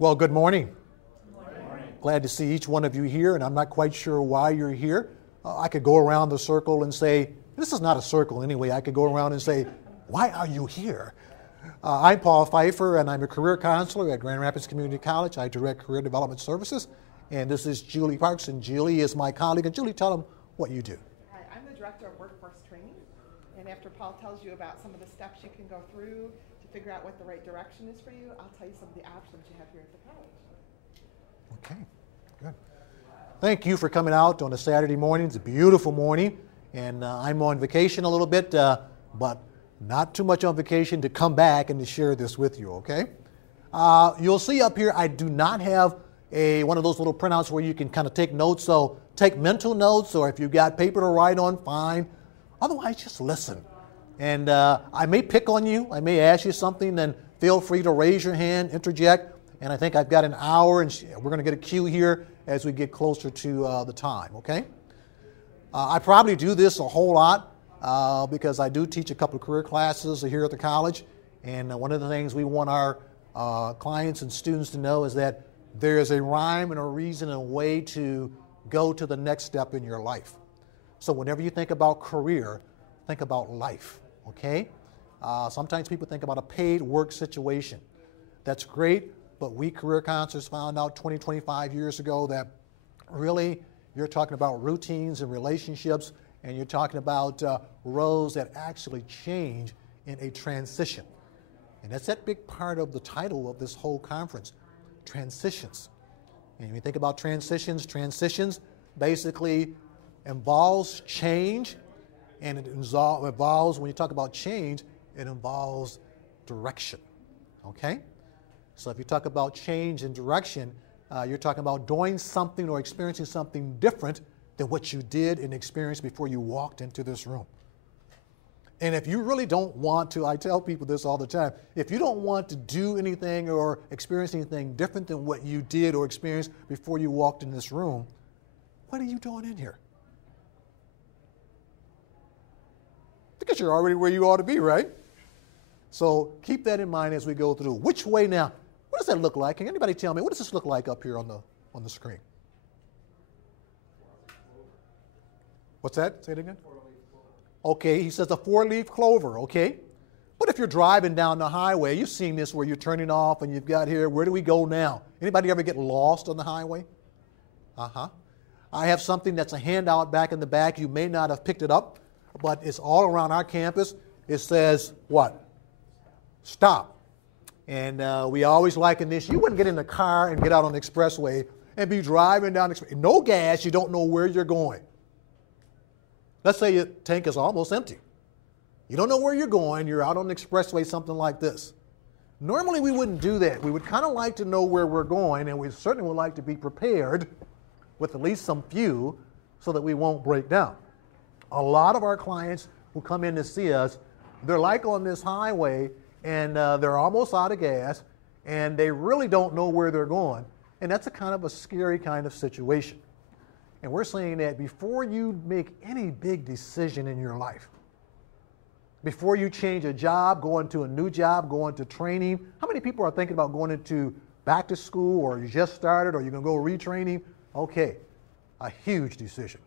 Well, good morning. Good morning. Glad to see each one of you here, and I'm not quite sure why you're here. I could go around the circle and say, this is not a circle anyway. I could go around and say, why are you here? I'm Paul Phifer, and I'm a career counselor at Grand Rapids Community College. I direct career development services, and this is Julie Parks, and Julie is my colleague. And Julie, tell them what you do. Hi, I'm the director of workforce training, and after Paul tells you about some of the steps you can go through to figure out what the right direction is for you, I'll tell you some of the options you have here at the college. Okay, good. Thank you for coming out on a Saturday morning. It's a beautiful morning, and I'm on vacation a little bit, but not too much on vacation to come back and to share this with you, okay? You'll see up here I do not have one of those little printouts where you can kind of take notes, so take mental notes, or if you've got paper to write on, fine. Otherwise, just listen. And I may pick on you, I may ask you something, then feel free to raise your hand, interject, and I think I've got an hour, and we're going to get a cue here as we get closer to the time, okay? I probably do this a whole lot because I do teach a couple of career classes here at the college, and one of the things we want our clients and students to know is that there is a rhyme and a reason and a way to go to the next step in your life. So whenever you think about career, think about life, okay? Sometimes people think about a paid work situation. That's great, but we career counselors found out 20, 25 years ago that really you're talking about routines and relationships, and you're talking about roles that actually change in a transition. And that's that big part of the title of this whole conference, transitions. And when you think about transitions basically involves change, and it involves, when you talk about change, it involves direction, okay? So if you talk about change and direction, you're talking about doing something or experiencing something different than what you did and experienced before you walked into this room. And if you really don't want to, I tell people this all the time, if you don't want to do anything or experience anything different than what you did or experienced before you walked in this room, what are you doing in here? Because you're already where you ought to be, right? So keep that in mind as we go through. Which way now? What does that look like? Can anybody tell me, what does this look like up here on the screen? What's that? Say it again. Okay, he says a four-leaf clover, okay? What if you're driving down the highway? You've seen this where you're turning off and you've got here, where do we go now? Anybody ever get lost on the highway? I have something that's a handout back in the back. You may not have picked it up, but it's all around our campus. It says what? Stop. And we always liken this. You wouldn't get in the car and get out on the expressway and be driving down the expressway. No gas, you don't know where you're going. Let's say your tank is almost empty. You don't know where you're going. You're out on the expressway, something like this. Normally, we wouldn't do that. We would kind of like to know where we're going, and we certainly would like to be prepared with at least some fuel so that we won't break down. A lot of our clients who come in to see us, they're like on this highway, and they're almost out of gas, and they really don't know where they're going. And that's a kind of a scary kind of situation. And we're saying that before you make any big decision in your life, before you change a job, go into a new job, go into training, how many people are thinking about going into back to school, or you just started, or you're going to go retraining? Okay, a huge decision.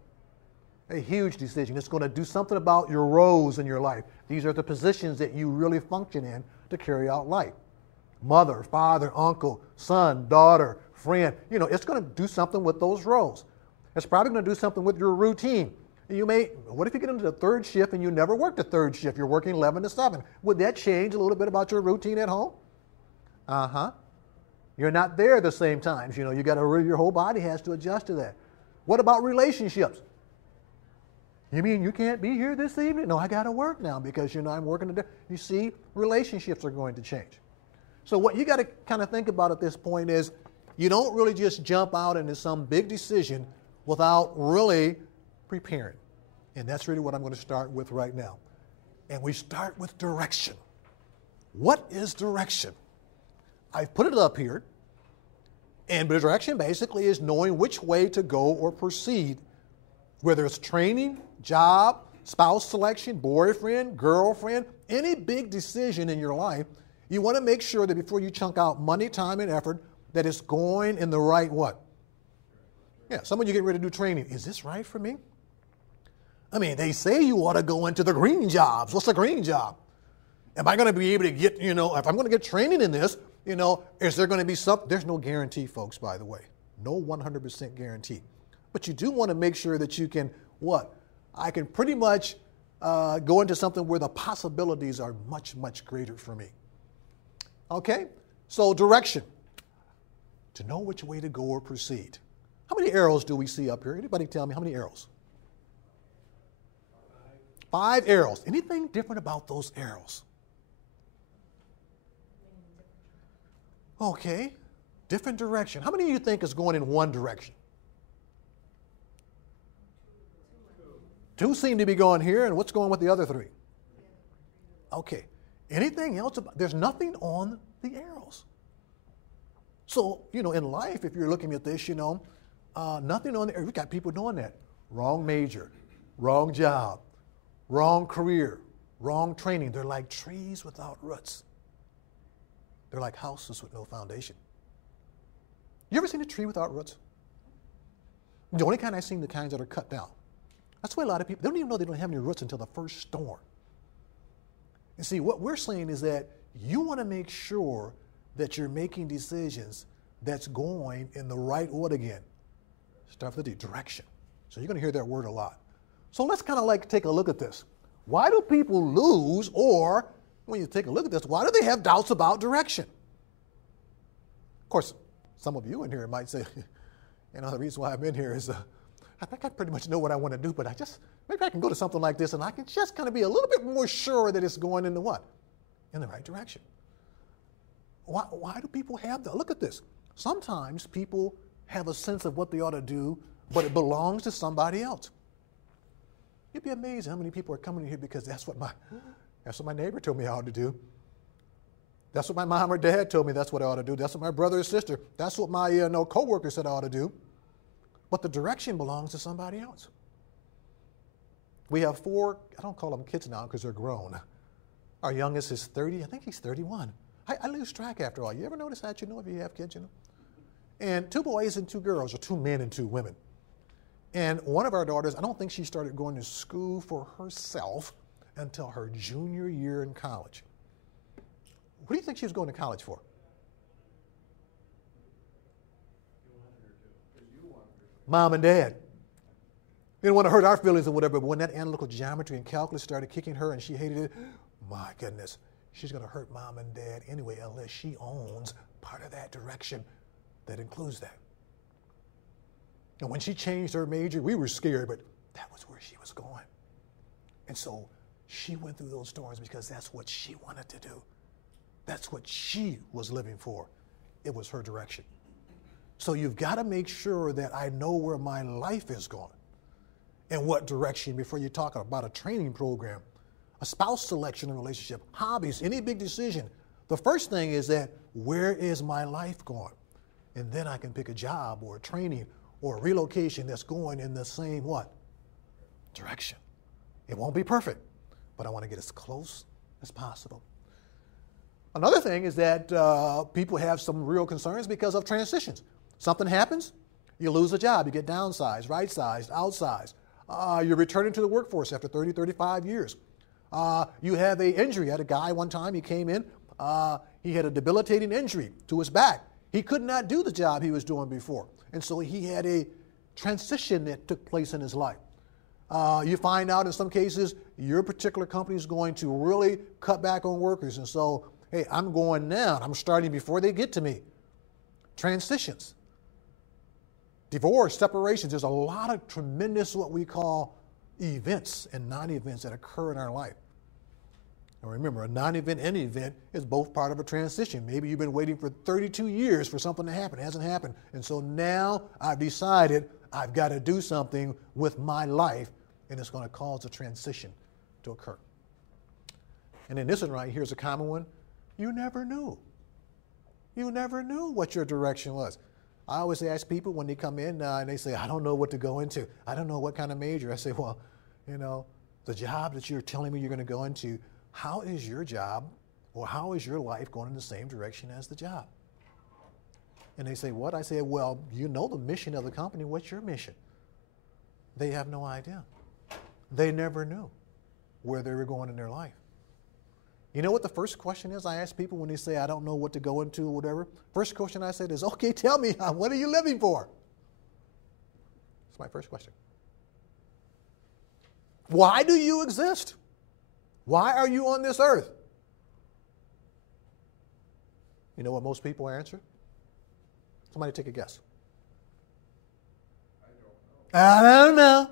A huge decision. It's going to do something about your roles in your life. These are the positions that you really function in to carry out life. Mother, father, uncle, son, daughter, friend. You know, it's going to do something with those roles. It's probably going to do something with your routine. What if you get into the third shift and you never worked a third shift? You're working 11 to 7. Would that change a little bit about your routine at home? You're not there the same times. You know, your whole body has to adjust to that. What about relationships? You mean you can't be here this evening? No, I got to work now because, I'm working today. You see, relationships are going to change. So what you got to kind of think about at this point is you don't really just jump out into some big decision without really preparing. And that's really what I'm going to start with right now. And we start with direction. What is direction? I've put it up here. And direction basically is knowing which way to go or proceed, whether it's training, job, spouse selection, boyfriend, girlfriend, any big decision in your life. You want to make sure that before you chunk out money, time, and effort, that it's going in the right what? Yeah, some of you get ready to do training. Is this right for me? I mean, they say you ought to go into the green jobs. What's the green job? Am I going to be able to get, if I'm going to get training in this, is there going to be something? There's no guarantee, folks, by the way. No 100% guarantee. But you do want to make sure that you can, what? I can pretty much go into something where the possibilities are much, much greater for me. Okay? So direction. To know which way to go or proceed. How many arrows do we see up here? Anybody tell me how many arrows? 5 arrows. Anything different about those arrows? Okay. Different direction. How many of you think is going in one direction? 2 seem to be going here, and what's going with the other 3? Okay. Anything else? There's nothing on the arrows. So, in life, if you're looking at this, nothing on the arrows. We've got people doing that. Wrong major, wrong job, wrong career, wrong training. They're like trees without roots. They're like houses with no foundation. You ever seen a tree without roots? The only kind I've seen, the kinds that are cut down. That's why a lot of people, they don't even know they don't have any roots until the first storm. And see, what we're saying is that you want to make sure that you're making decisions that's going in the right order again. Start with the direction. So you're going to hear that word a lot. So let's kind of take a look at this. Why do people lose, or when you take a look at this, why do they have doubts about direction? Of course, some of you in here might say, the reason why I'm in here is I think I pretty much know what I want to do, but maybe I can go to something like this and I can just kind of be a little bit more sure that it's going in the what? In the right direction. Why do people have that? Look at this. Sometimes people have a sense of what they ought to do, but it belongs to somebody else. You'd be amazed how many people are coming in here because that's what my neighbor told me I ought to do. That's what my mom or dad told me that's what I ought to do. That's what my brother or sister, that's what my coworker said I ought to do. But the direction belongs to somebody else. We have 4, I don't call them kids now because they're grown. Our youngest is 30, I think he's 31. I lose track after all. You ever notice that, if you have kids, And 2 boys and 2 girls, or 2 men and 2 women. And one of our daughters, I don't think she started going to school for herself until her junior year in college. What do you think she was going to college for? Mom and Dad. They didn't want to hurt our feelings or whatever, but when that analytical geometry and calculus started kicking her and she hated it, my goodness, she's going to hurt Mom and Dad anyway unless she owns part of that direction that includes that. And when she changed her major, we were scared, but that was where she was going. And so she went through those storms because that's what she wanted to do. That's what she was living for. It was her direction. So you've got to make sure that I know where my life is going and what direction before you talk about a training program, a spouse selection and relationship, hobbies, any big decision. The first thing is that where is my life going? And then I can pick a job or a training or a relocation that's going in the same what? Direction. It won't be perfect, but I want to get as close as possible. Another thing is that people have some real concerns because of transitions. Something happens, you lose a job, you get downsized, right-sized, outsized. You're returning to the workforce after 30, 35 years. You have an injury. I had a guy one time, he came in, he had a debilitating injury to his back. He could not do the job he was doing before. And so he had a transition that took place in his life. You find out in some cases your particular company is going to really cut back on workers. And so, hey, I'm going now. I'm starting before they get to me. Transitions. Divorce, separations. There's a lot of tremendous what we call events and non-events that occur in our life. And remember, a non-event and event is both part of a transition. Maybe you've been waiting for 32 years for something to happen. It hasn't happened. And so now I've decided I've got to do something with my life, and it's going to cause a transition to occur. And then this one right here is a common one. You never knew. You never knew what your direction was. I always ask people when they come in and they say, I don't know what to go into. I don't know what kind of major. I say, well, the job that you're telling me you're going to go into, how is your job or how is your life going in the same direction as the job? And they say, what? I say, well, you know the mission of the company. What's your mission? They have no idea. They never knew where they were going in their life. You know what the first question is I ask people when they say, I don't know what to go into or whatever? First question I said is, okay, tell me, what are you living for? That's my first question. Why do you exist? Why are you on this earth? You know what most people answer? Somebody take a guess. I don't know.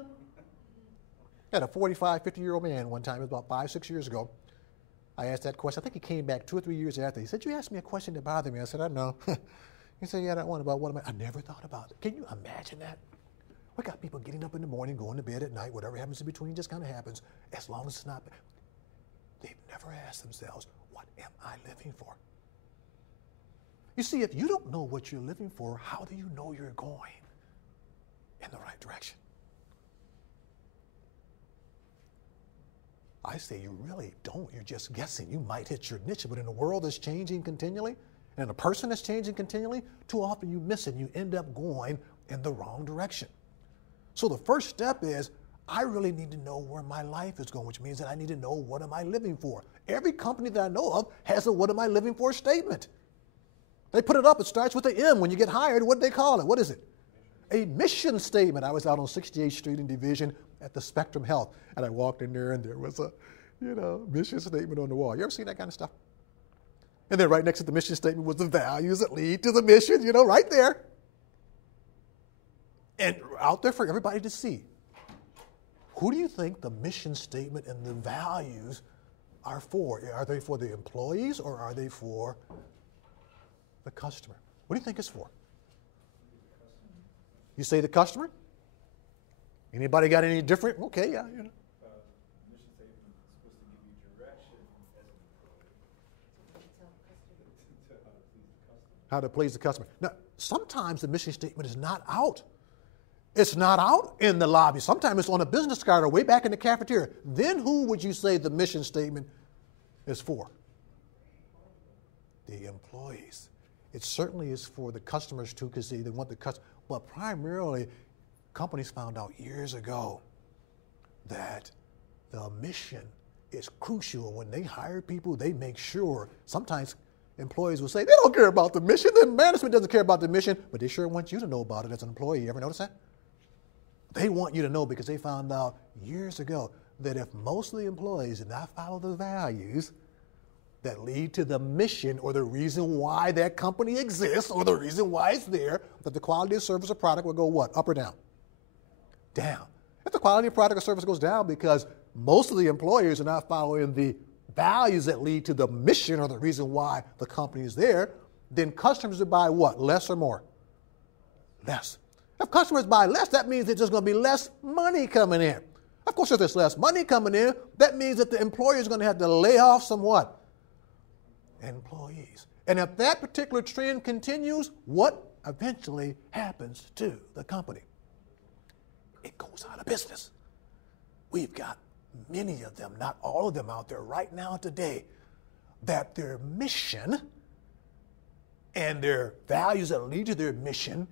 I had a 45, 50-year-old man one time, it was about 5, 6 years ago. I asked that question. I think he came back 2 or 3 years after. He said, you asked me a question that bothered me. I said, I know. He said, yeah, that one about what am I never thought about it. Can you imagine that? We got people getting up in the morning, going to bed at night, whatever happens in between just kind of happens, as long as it's not. They've never asked themselves, what am I living for? You see, if you don't know what you're living for, how do you know you're going in the right direction? I say you really don't. You're just guessing. You might hit your niche, but in a world that's changing continually, and a person that's changing continually, too often you miss it and you end up going in the wrong direction. So the first step is, I really need to know where my life is going, which means that I need to know what am I living for. Every company that I know of has a what am I living for statement. They put it up. It starts with the M. When you get hired, what do they call it? What is it? A mission statement. I was out on 68th Street in Division at the Spectrum Health, and I walked in there, and there was a, mission statement on the wall. You ever seen that kind of stuff? And then right next to the mission statement was the values that lead to the mission, right there. And out there for everybody to see. Who do you think the mission statement and the values are for? Are they for the employees or are they for the customer? What do you think it's for? You say the customer? Anybody got any different? Okay, yeah. Mission statement is supposed to give you direction as an employee. How to please the customer. Now, sometimes the mission statement is not out. It's not out in the lobby. Sometimes it's on a business card or way back in the cafeteria. Then who would you say the mission statement is for? The employees. It certainly is for the customers too, because they want the customer. But primarily, companies found out years ago that the mission is crucial. When they hire people, they make sure. Sometimes employees will say, they don't care about the mission. The management doesn't care about the mission, but they sure want you to know about it as an employee. You ever notice that? They want you to know because they found out years ago that if most of the employees did not follow the values that lead to the mission or the reason why that company exists or the reason why it's there, that the quality of service or product will go what? Up or down? Down. If the quality of product or service goes down because most of the employers are not following the values that lead to the mission or the reason why the company is there, then customers will buy what? Less or more? Less. If customers buy less, that means there's just going to be less money coming in. Of course, if there's less money coming in, that means that the employer is going to have to lay off some what? Employees. And if that particular trend continues, what eventually happens to the company? It goes out of business. We've got many of them, not all of them out there right now today, that their mission and their values that lead to their mission,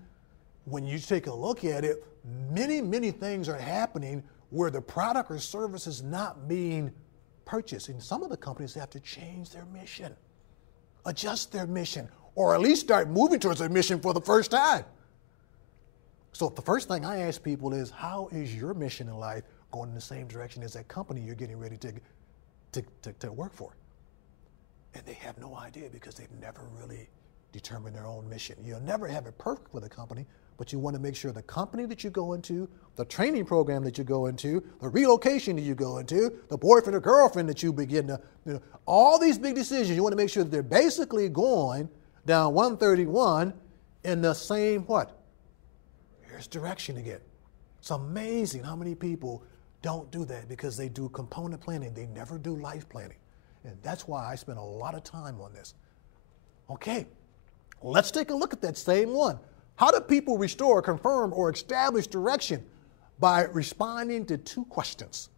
when you take a look at it, many, many things are happening where the product or service is not being purchased. And some of the companies have to change their mission, adjust their mission, or at least start moving towards their mission for the first time. So the first thing I ask people is, how is your mission in life going in the same direction as that company you're getting ready to work for? And they have no idea because they've never really determined their own mission. You'll never have it perfect with a company, but you want to make sure the company that you go into, the training program that you go into, the relocation that you go into, the boyfriend or girlfriend that you begin to, all these big decisions, you want to make sure that they're basically going down 131 in the same what? Here's direction again. It's amazing how many people don't do that because they do component planning. They never do life planning. And that's why I spend a lot of time on this. Okay, let's take a look at that same one. How do people restore, confirm, or establish direction? By responding to two questions.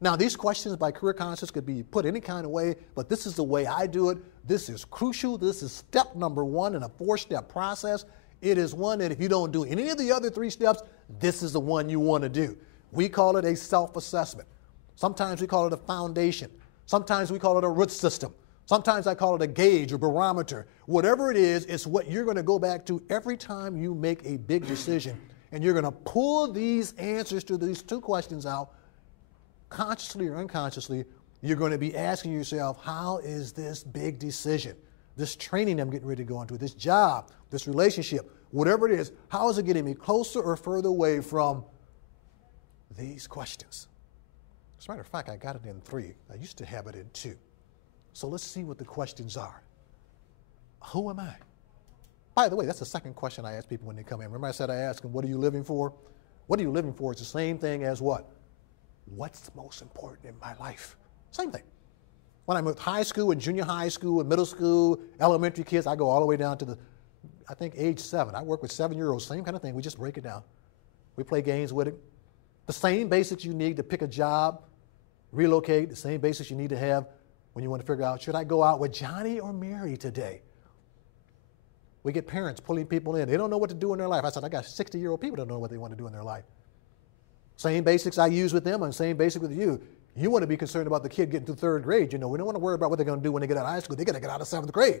Now, these questions by career conscious could be put any kind of way, but this is the way I do it. This is crucial. This is step number one in a 4-step process. It is one that if you don't do any of the other 3 steps, this is the one you want to do. We call it a self-assessment. Sometimes we call it a foundation. Sometimes we call it a root system. Sometimes I call it a gauge or barometer. Whatever it is, it's what you're going to go back to every time you make a big decision. And you're going to pull these answers to these 2 questions out, consciously or unconsciously. You're going to be asking yourself, how is this big decision, this training I'm getting ready to go into, this job, this relationship, whatever it is, how is it getting me closer or further away from these questions? As a matter of fact, I got it in 3. I used to have it in 2. So let's see what the questions are. Who am I? By the way, that's the second question I ask people when they come in. Remember I said I ask them, what are you living for? What are you living for? It's the same thing as what? What's most important in my life? Same thing. When I'm with high school and junior high school and middle school, elementary kids, I go all the way down to I think age 7. I work with 7-year-olds, same kind of thing. We just break it down. We play games with it. The same basics you need to pick a job, relocate, the same basics you need to have when you want to figure out, should I go out with Johnny or Mary today? We get parents pulling people in. They don't know what to do in their life. I said, I got 60-year-old people that don't know what they want to do in their life. Same basics I use with them and same basic with you. You want to be concerned about the kid getting through 3rd grade. You know, we don't want to worry about what they're going to do when they get out of high school. They got to get out of 7th grade.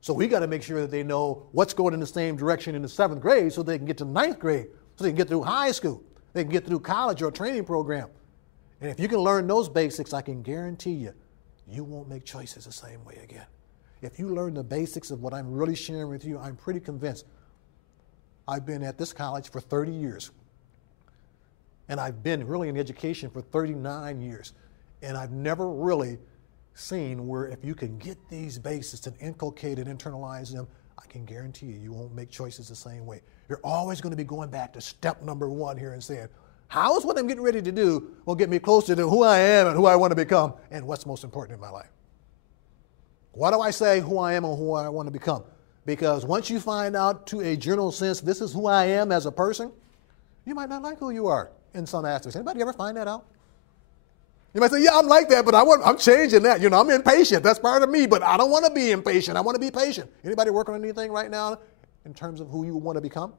So we got to make sure that they know what's going in the same direction in the 7th grade so they can get to 9th grade, so they can get through high school. They can get through college or a training program. And if you can learn those basics, I can guarantee you, you won't make choices the same way again. If you learn the basics of what I'm really sharing with you, I'm pretty convinced. I've been at this college for 30 years. And I've been really in education for 39 years. And I've never really seen where if you can get these basics and inculcate and internalize them, I can guarantee you, you won't make choices the same way. You're always going to be going back to step number 1 here and saying, how is what I'm getting ready to do will get me closer to who I am and who I want to become and what's most important in my life? Why do I say who I am and who I want to become? Because once you find out to a general sense, this is who I am as a person, you might not like who you are in some aspects. Anybody ever find that out? You might say, yeah, I'm like that, but I'm changing that. You know, I'm impatient. That's part of me, but I don't want to be impatient. I want to be patient. Anybody working on anything right now in terms of who you want to become?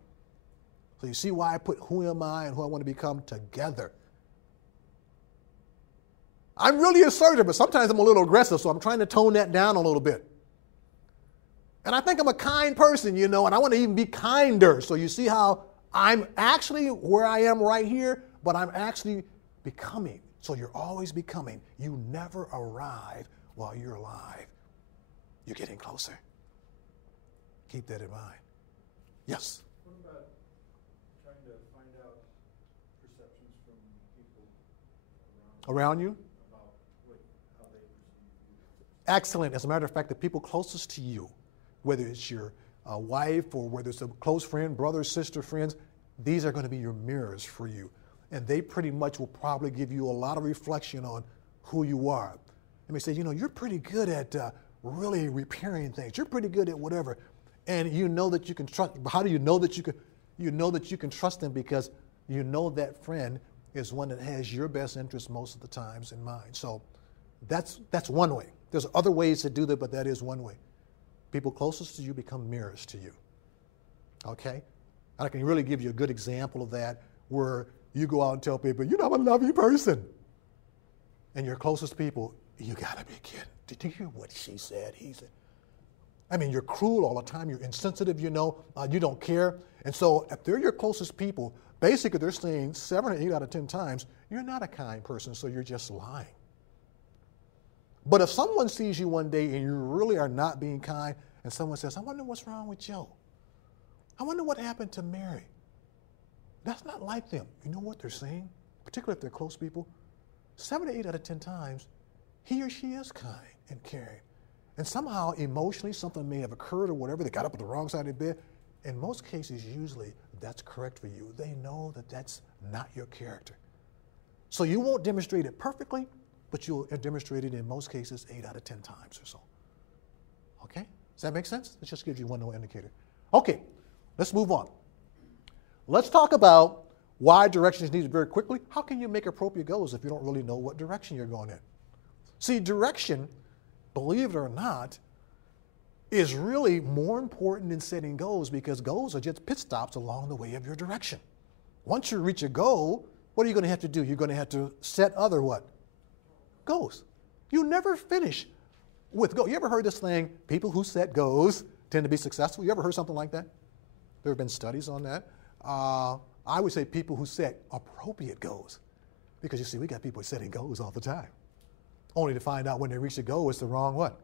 So you see why I put who am I and who I want to become together. I'm really assertive, but sometimes I'm a little aggressive, so I'm trying to tone that down a little bit. And I think I'm a kind person, you know, and I want to even be kinder. So you see how I'm actually where I am right here, but I'm actually becoming. So you're always becoming. You never arrive while you're alive. You're getting closer. Keep that in mind. Yes? What about trying to find out perceptions from people Around you? about how they perceive you? Excellent. As a matter of fact, the people closest to you, whether it's your wife or whether it's a close friend, brother, sister, friends, these are going to be your mirrors for you. And they pretty much will probably give you a lot of reflection on who you are. They may say, you know, you're pretty good at really repairing things. You're pretty good at whatever. And you know that you can trust. How do you know that you can? You know that you can trust them because you know that friend is one that has your best interest most of the times in mind. So that's one way. There's other ways to do that, but that is one way. People closest to you become mirrors to you. Okay? And I can really give you a good example of that where you go out and tell people, you know, I'm a lovely person. And your closest people, you got to be kidding. Did you hear what she said? He said. I mean, you're cruel all the time. You're insensitive, you know. You don't care. And so if they're your closest people, basically they're saying 7 or 8 out of 10 times, you're not a kind person, so you're just lying. But if someone sees you one day and you really are not being kind, and someone says, I wonder what's wrong with Joe. I wonder what happened to Mary. That's not like them. You know what they're saying? Particularly if they're close people. 7 to 8 out of 10 times, he or she is kind and caring. And somehow, emotionally, something may have occurred or whatever. They got up at the wrong side of the bed. In most cases, usually, that's correct for you. They know that that's not your character. So you won't demonstrate it perfectly, but you'll demonstrate it in most cases 8 out of 10 times or so. Okay? Does that make sense? That just gives you one little indicator. Okay, let's move on. Let's talk about Why direction is needed very quickly? How can you make appropriate goals if you don't really know what direction you're going in? See, direction, believe it or not, is really more important than setting goals, because goals are just pit stops along the way of your direction. Once you reach a goal, what are you going to have to do? You're going to have to set other what? Goals. You never finish with goals. You ever heard this thing, people who set goals tend to be successful? You ever heard something like that? There have been studies on that. I would say people who set appropriate goals, because you see, we got people setting goals all the time, only to find out when they reach the goal, it's the wrong what?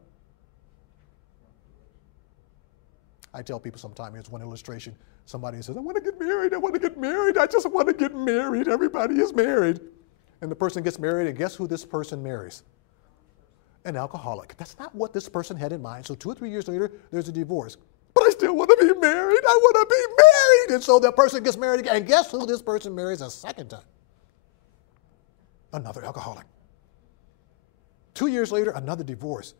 I tell people sometimes, here's one illustration. Somebody says, I want to get married, I just want to get married, everybody is married. And the person gets married, and guess who this person marries? An alcoholic. That's not what this person had in mind. So 2 or 3 years later, there's a divorce. But I still want to be married, I want to be married. And so that person gets married again, and guess who this person marries a second time? Another alcoholic. 2 years later, another divorce.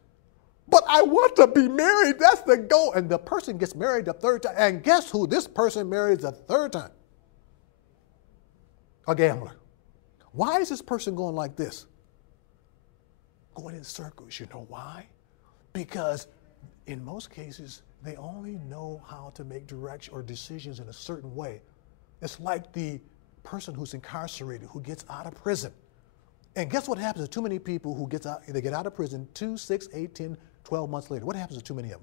But I want to be married, that's the goal. And the person gets married the third time, and guess who this person marries the third time? A gambler. Why is this person going like this? Going in circles. You know why? Because in most cases, they only know how to make direction or decisions in a certain way. It's like the person who's incarcerated, who gets out of prison. And guess what happens to too many people who get out of prison 2, 6, 8, 10, 12 months later? What happens to too many of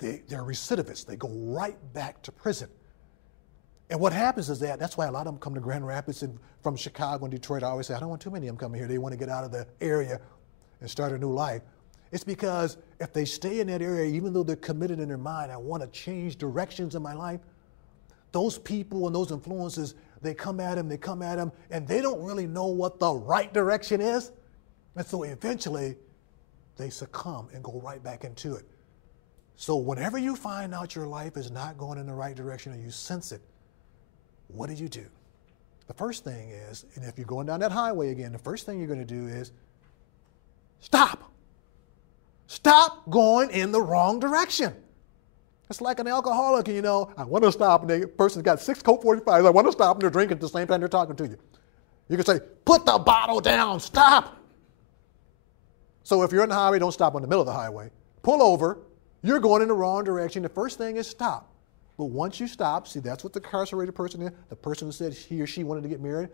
them? They're recidivists. They go right back to prison. And what happens is that's why a lot of them come to Grand Rapids, and from Chicago and Detroit. I always say, I don't want too many of them coming here. They want to get out of the area and start a new life. It's because if they stay in that area, even though they're committed in their mind, I want to change directions in my life, those people and those influences, they come at them, and they don't really know what the right direction is. And so eventually, they succumb and go right back into it. So whenever you find out your life is not going in the right direction, or you sense it, what do? The first thing is, and if you're going down that highway again, the first thing you're going to do is stop. Stop going in the wrong direction. It's like an alcoholic, I want to stop, and the person's got 6 Coke 45s. I want to stop, and they're drinking at the same time they're talking to you. You can say, put the bottle down, stop. So if you're on the highway, don't stop in the middle of the highway. Pull over. You're going in the wrong direction. The first thing is stop. But once you stop, see, that's what the incarcerated person is. The person who said he or she wanted to get married.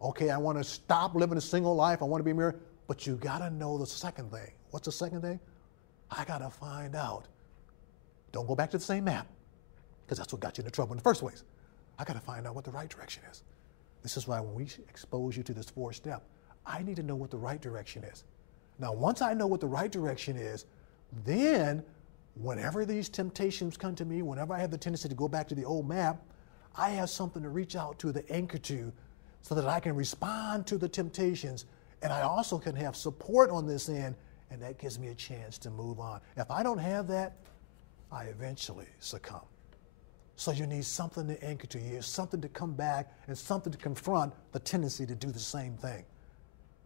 Okay, I want to stop living a single life. I want to be married. But you got to know the second thing. What's the second thing? I got to find out. Don't go back to the same map, because that's what got you into trouble in the first place. I got to find out what the right direction is. This is why when we expose you to this 4th step, I need to know what the right direction is. Now, once I know what the right direction is, then whenever these temptations come to me, whenever I have the tendency to go back to the old map, I have something to reach out to, the anchor to, so that I can respond to the temptations, and I also can have support on this end, and that gives me a chance to move on. If I don't have that, I eventually succumb. So you need something to anchor to. You need something to come back and something to confront the tendency to do the same thing.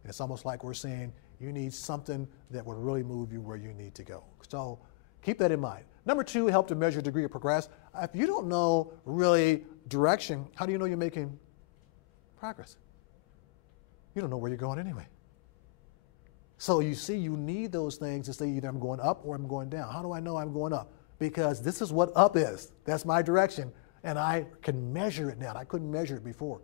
And it's almost like we're saying you need something that will really move you where you need to go. So keep that in mind. Number 2, help to measure degree of progress. If you don't know really direction, how do you know you're making progress? You don't know where you're going anyway. So you see, you need those things to say either I'm going up or I'm going down. How do I know I'm going up? Because this is what up is. That's my direction. And I can measure it now. I couldn't measure it before.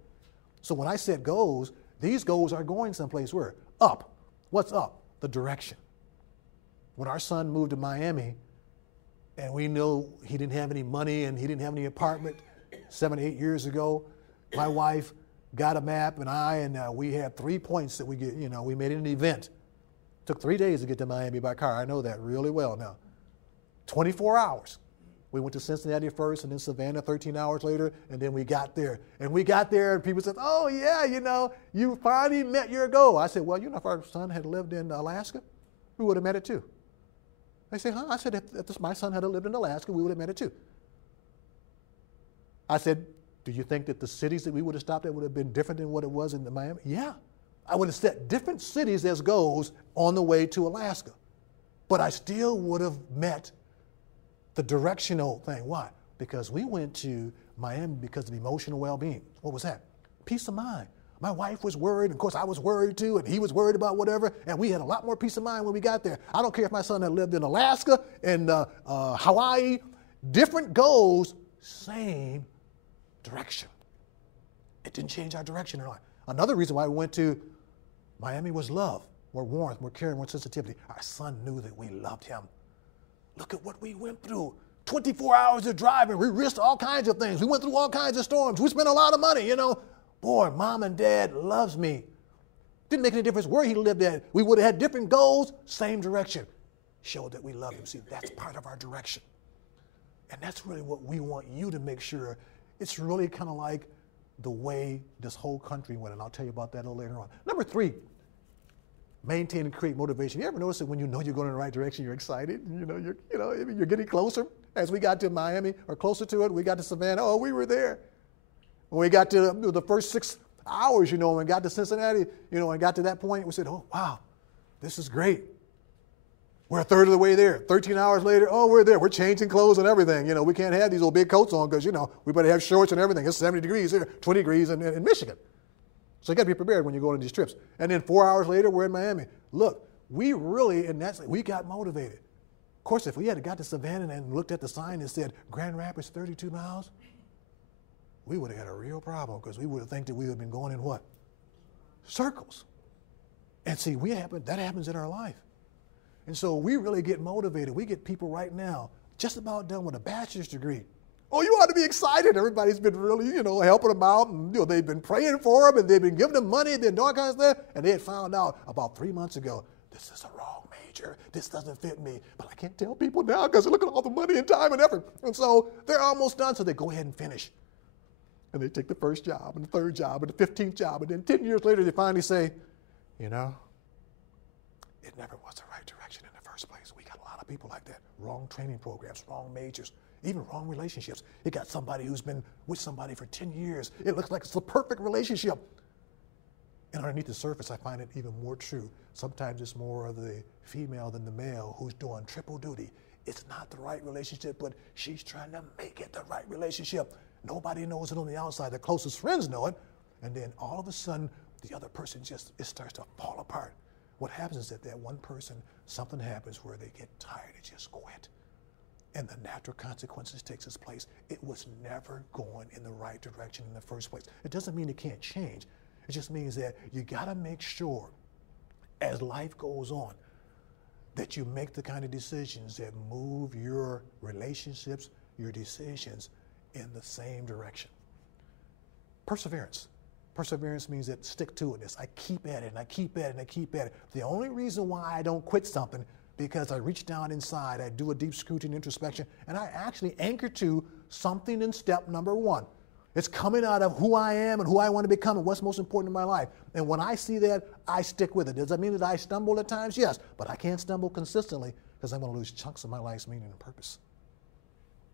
So when I set goals, these goals are going someplace where? Up. What's up? The direction. When our son moved to Miami, and we knew he didn't have any money and he didn't have any apartment 7, 8 years ago, my wife got a map, and we had 3 points that we made it an event. Took 3 days to get to Miami by car. I know that really well now. 24 hours. We went to Cincinnati first, and then Savannah 13 hours later, and then we got there. And we got there, and people said, oh, yeah, you finally met your goal. I said, well, if our son had lived in Alaska, we would have met it too. They say, huh? I said, if my son had lived in Alaska, we would have met it too. I said, do you think that the cities that we would have stopped at would have been different than what it was in Miami? Yeah. I would have set different cities as goals on the way to Alaska. But I still would have met the directional thing. Why? Because we went to Miami because of emotional well-being. What was that? Peace of mind. My wife was worried, and of course I was worried too, and he was worried about whatever, and we had a lot more peace of mind when we got there. I don't care if my son had lived in Alaska, in Hawaii, different goals, same direction. It didn't change our direction in life. Another reason why we went to Miami was love, more warmth, more caring, more sensitivity. Our son knew that we loved him. Look at what we went through. 24 hours of driving. We risked all kinds of things. We went through all kinds of storms. We spent a lot of money, you know. Boy, mom and dad loves me. Didn't make any difference where he lived at. We would have had different goals, same direction. Showed that we love him. See, that's part of our direction. And that's really what we want you to make sure. It's really kind of like the way this whole country went, and I'll tell you about that a little later on. Number 3, maintain and create motivation. You ever notice that when you know you're going in the right direction, you're excited? You're getting closer. As we got to Miami or closer to it, we got to Savannah. Oh, we were there. When we got to the first 6 hours, and got to Cincinnati, and got to that point, we said, oh, wow, this is great. We're a third of the way there. 13 hours later, oh, we're there. We're changing clothes and everything. We can't have these old big coats on because, we better have shorts and everything. It's 70 degrees here, 20 degrees in Michigan. So you got to be prepared when you go on these trips. And then 4 hours later, we're in Miami. Look, we really, we got motivated. Of course, if we had got to Savannah and looked at the sign that said Grand Rapids 32 miles, we would have had a real problem because we would have think that we would have been going in what? Circles. And see, that happens in our life. And so we really get motivated. We get people right now just about done with a bachelor's degree. Oh, you ought to be excited. Everybody's been really, helping them out. And, they've been praying for them, and they've been giving them money, they've been doing all kinds of stuff. And they had found out about 3 months ago, this is a wrong major. This doesn't fit me. But I can't tell people now because look at all the money and time and effort. And so they're almost done, so they go ahead and finish. And they take the first job and the third job and the 15th job. And then 10 years later, they finally say, it never was the right direction in the first place. We got a lot of people like that. Wrong training programs, wrong majors, even wrong relationships. You got somebody who's been with somebody for 10 years. It looks like it's the perfect relationship. And underneath the surface, I find it even more true. Sometimes it's more of the female than the male who's doing triple duty. It's not the right relationship, but she's trying to make it the right relationship. Nobody knows it on the outside. The closest friends know it. And then all of a sudden, the other person it starts to fall apart. What happens is that one person, something happens where they get tired and just quit. And the natural consequences takes its place. It was never going in the right direction in the first place. It doesn't mean it can't change. It just means that you got to make sure as life goes on that you make the kind of decisions that move your relationships, your decisions in the same direction. Perseverance. Perseverance means that stick to itness. I keep at it and I keep at it and I keep at it. The only reason why I don't quit something because I reach down inside, I do a deep scrutiny introspection, and I actually anchor to something in step number 1. It's coming out of who I am and who I want to become and what's most important in my life. And when I see that, I stick with it. Does that mean that I stumble at times? Yes, but I can't stumble consistently because I'm going to lose chunks of my life's meaning and purpose.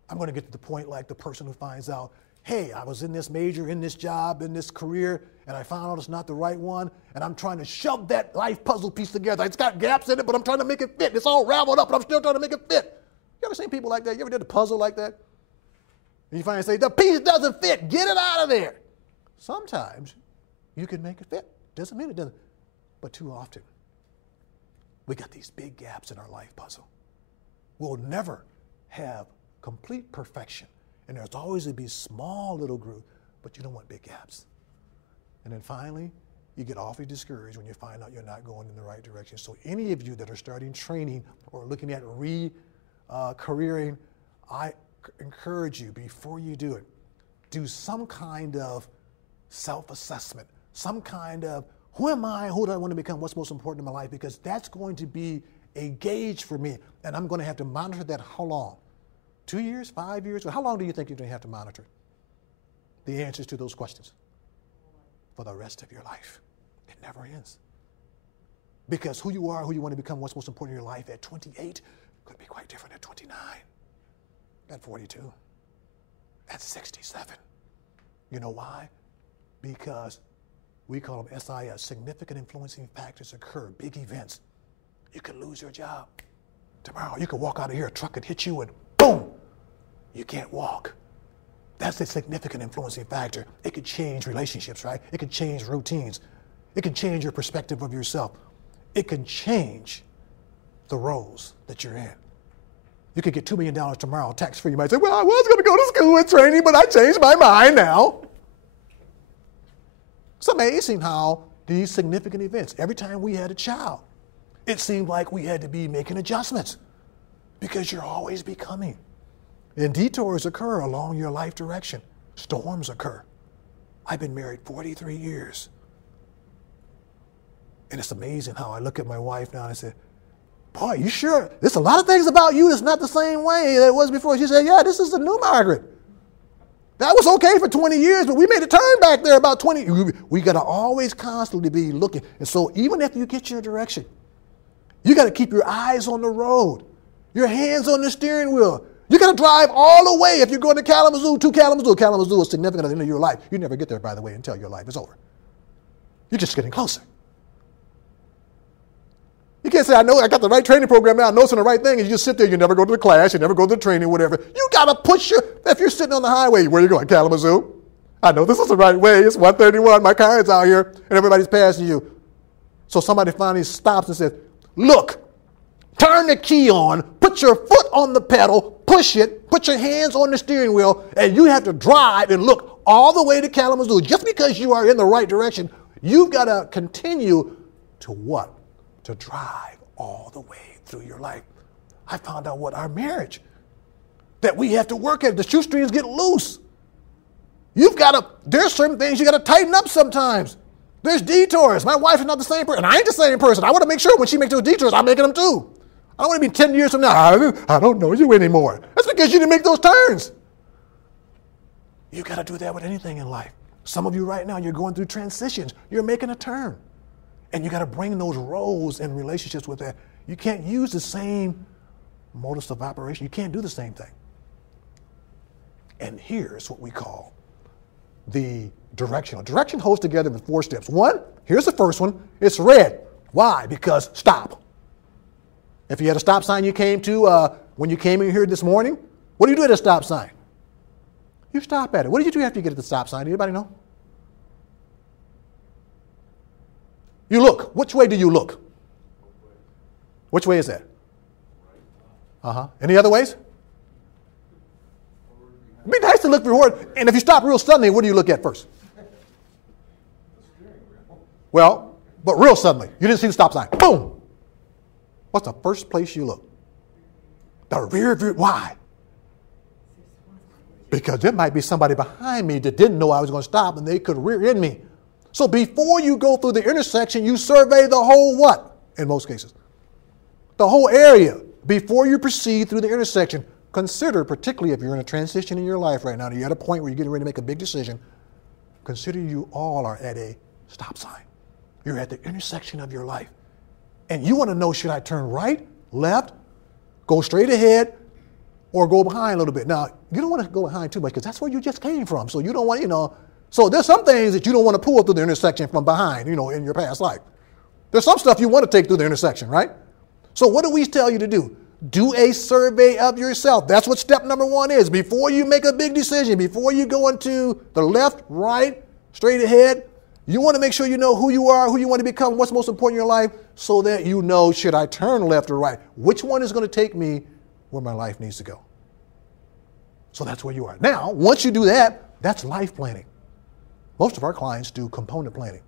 I'm going to get to the point like the person who finds out, hey, I was in this major, in this job, in this career, and I found out it's not the right one, and I'm trying to shove that life puzzle piece together. It's got gaps in it, but I'm trying to make it fit. It's all raveled up, but I'm still trying to make it fit. You ever seen people like that? You ever did a puzzle like that? And you finally say, the piece doesn't fit. Get it out of there. Sometimes you can make it fit. Doesn't mean it doesn't. But too often, we got these big gaps in our life puzzle. We'll never have complete perfection. And there's always going to be small little growth, but you don't want big gaps. And then finally, you get awfully discouraged when you find out you're not going in the right direction. So any of you that are starting training or looking at careering, I encourage you, before you do it, do some kind of self-assessment, some kind of, who am I, who do I want to become, what's most important in my life, because that's going to be a gauge for me, and I'm going to have to monitor that how long? 2 years, 5 years? How long do you think you're going to have to monitor the answers to those questions? For the rest of your life. It never ends. Because who you are, who you want to become, what's most important in your life at 28 could be quite different at 29, at 42, at 67. You know why? Because we call them SIS, significant influencing factors occur, big events. You could lose your job. Tomorrow you could walk out of here, a truck could hit you and boom, you can't walk. That's a significant influencing factor. It could change relationships, right? It could change routines. It can change your perspective of yourself. It can change the roles that you're in. You could get $2 million tomorrow, tax-free. You might say, well, I was going to go to school and training, but I changed my mind now. It's amazing how these significant events, every time we had a child, it seemed like we had to be making adjustments because you're always becoming. And detours occur along your life direction. Storms occur. I've been married 43 years. And it's amazing how I look at my wife now and I say, boy, you sure? There's a lot of things about you that's not the same way that it was before. She said, yeah, this is the new Margaret. That was okay for 20 years, but we made a turn back there about 20. We got to always constantly be looking. And so even after you get your direction, you got to keep your eyes on the road, your hands on the steering wheel. You got to drive all the way if you're going to Kalamazoo, to Kalamazoo. Kalamazoo is significant at the end of your life. You never get there, by the way, until your life is over. You're just getting closer. You can't say, I know I got the right training program now, I know it's the right thing, and you just sit there, you never go to the class, you never go to the training, whatever. You got to push if you're sitting on the highway, where are you going, Kalamazoo? I know this is the right way, it's 131, my car is out here, and everybody's passing you. So somebody finally stops and says, look, turn the key on, put your foot on the pedal, push it, put your hands on the steering wheel, and you have to drive and look all the way to Kalamazoo. Just because you are in the right direction, you've got to continue to what? To drive all the way through your life. I found out what our marriage, that we have to work at. The shoestrings get loose. There's certain things you got to tighten up sometimes. There's detours. My wife is not the same person. I ain't the same person. I want to make sure when she makes those detours, I'm making them too. I don't want to be 10 years from now, I don't know you anymore. That's because you didn't make those turns. You got to do that with anything in life. Some of you right now, you're going through transitions. You're making a turn. And you got to bring those roles and relationships with that. You can't use the same modus of operation. You can't do the same thing. And here's what we call the directional. Direction holds together in 4 steps. 1, here's the first one. It's red. Why? Because stop. If you had a stop sign you came to when you came in here this morning, what do you do at a stop sign? You stop at it. What do you do after you get at the stop sign? Anybody know? You look. Which way do you look? Which way is that? Any other ways? It'd be nice to look forward. And if you stop real suddenly, what do you look at first? Well, but real suddenly. You didn't see the stop sign. Boom. What's the first place you look? The rear view. Why? Because there might be somebody behind me that didn't know I was going to stop and they could rear end me. So before you go through the intersection, you survey the whole what? In most cases. The whole area. Before you proceed through the intersection, consider, particularly if you're in a transition in your life right now, and you're at a point where you're getting ready to make a big decision, consider you all are at a stop sign. You're at the intersection of your life. And you want to know, should I turn right, left, go straight ahead, or go behind a little bit? Now, you don't want to go behind too much because that's where you just came from. So you don't want, so there's some things that you don't want to pull through the intersection from behind, in your past life. There's some stuff you want to take through the intersection, right? So what do we tell you to do? Do a survey of yourself. That's what step number 1 is. Before you make a big decision, before you go into the left, right, straight ahead, you want to make sure you know who you are, who you want to become, what's most important in your life, so that you know, should I turn left or right? Which one is going to take me where my life needs to go? So that's where you are. Now, once you do that, that's life planning. Most of our clients do component planning.